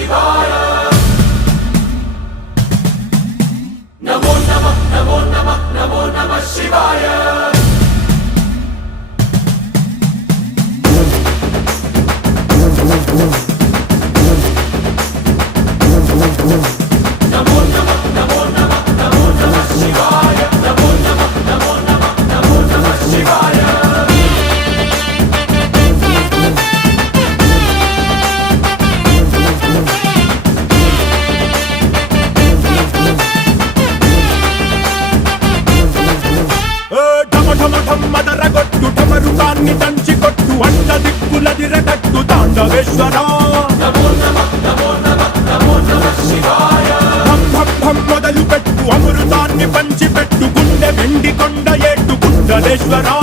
శివాయ నమో నమః నమో నమః నమో నమః శివాయ నమో నమః నమో నమః నమో నమః శివాయ నమో నమః నమో నమః నమో నమః శివాయ మదరగొట్టు ఢమరుకాన్ని దంచి కొట్టు అంట దిక్కులదిరగట్టు తాండవేశ్వరా నమో నమః నమో నమః నమో నమః శివాయ భం భం భం మొదలు పెట్టు అమృతాన్ని పంచి పెట్టు గుండె వెండి కొండ ఏట్టు కుండలేశ్వరా